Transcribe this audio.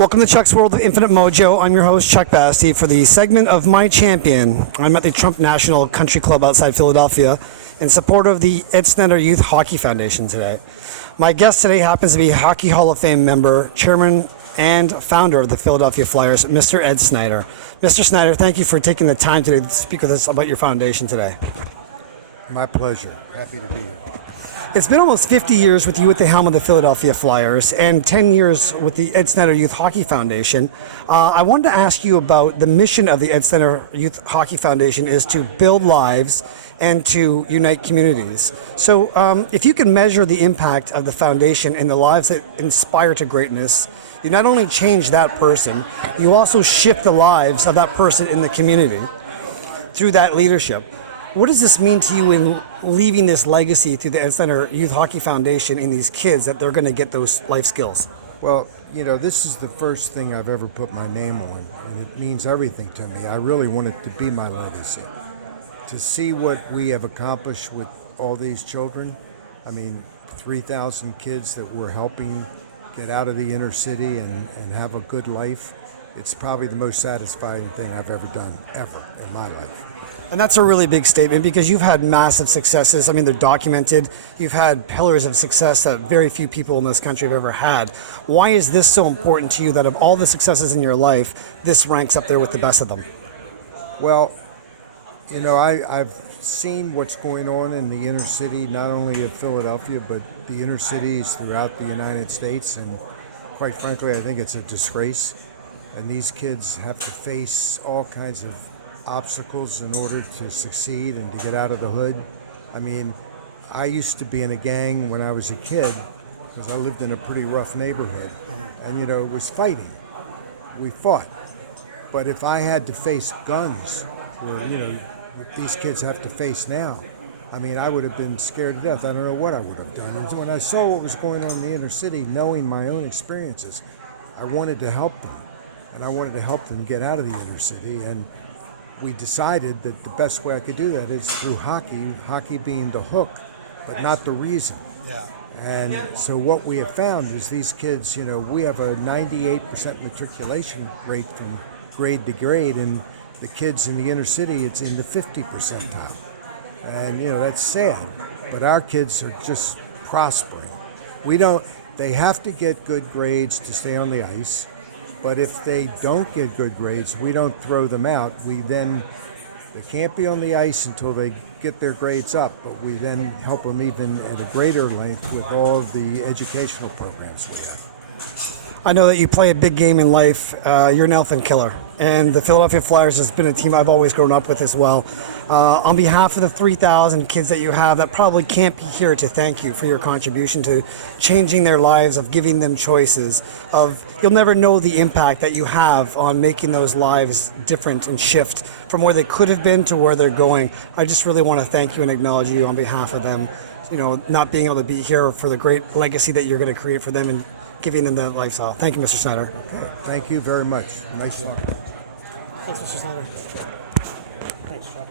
Welcome to Chuck's World of Infinite Mojo. I'm your host, Chuck Basti, for the segment of My Champion. I'm at the Trump National Country Club outside Philadelphia in support of the Ed Snider Youth Hockey Foundation today. My guest today happens to be Hockey Hall of Fame member, chairman, and founder of the Philadelphia Flyers, Mr. Ed Snider. Mr. Snider, thank you for taking the time today to speak with us about your foundation today. My pleasure. Happy to be here. It's been almost 50 years with you at the helm of the Philadelphia Flyers and 10 years with the Ed Snider Youth Hockey Foundation. I wanted to ask you about the mission of the Ed Snider Youth Hockey Foundation is to build lives and to unite communities. So if you can measure the impact of the foundation in the lives that inspire to greatness, you not only change that person, you also shift the lives of that person in the community through that leadership. What does this mean to you in leaving this legacy through the Ed Snider Youth Hockey Foundation in these kids that they're going to get those life skills? Well, this is the first thing I've ever put my name on, and it means everything to me. I really want it to be my legacy. To see what we have accomplished with all these children, 3,000 kids that we're helping get out of the inner city and have a good life, it's probably the most satisfying thing I've ever done, ever, in my life. And that's a really big statement because you've had massive successes. They're documented. You've had pillars of success that very few people in this country have ever had. Why is this so important to you that of all the successes in your life, this ranks up there with the best of them? Well, I've seen what's going on in the inner city, not only of Philadelphia, but the inner cities throughout the United States. And quite frankly, I think it's a disgrace. And these kids have to face all kinds of obstacles in order to succeed and to get out of the hood. I used to be in a gang when I was a kid because I lived in a pretty rough neighborhood, and it was fighting. We fought. But if I had to face guns, where these kids have to face now, I would have been scared to death. I don't know what I would have done. And when I saw what was going on in the inner city, knowing my own experiences, I wanted to help them, and I wanted to help them get out of the inner city. And we decided that the best way I could do that is through hockey being the hook, but not the reason. Yeah. And so what we have found is these kids, we have a 98% matriculation rate from grade to grade, and the kids in the inner city, it's in the 50 percentile. And, that's sad, but our kids are just prospering. They have to get good grades to stay on the ice. But if they don't get good grades, we don't throw them out. They can't be on the ice until they get their grades up, but we then help them even at a greater length with all of the educational programs we have. I know that you play a big game in life. You're an elephant killer. And the Philadelphia Flyers has been a team I've always grown up with as well. On behalf of the 3,000 kids that you have that probably can't be here to thank you for your contribution to changing their lives, of giving them choices, you'll never know the impact that you have on making those lives different and shift from where they could have been to where they're going. I just really want to thank you and acknowledge you on behalf of them, not being able to be here for the great legacy that you're going to create for them and giving them that lifestyle. Thank you, Mr. Snider. Okay, thank you very much. Nice talking. Thanks, Mr. Snider. Thanks, Chuck.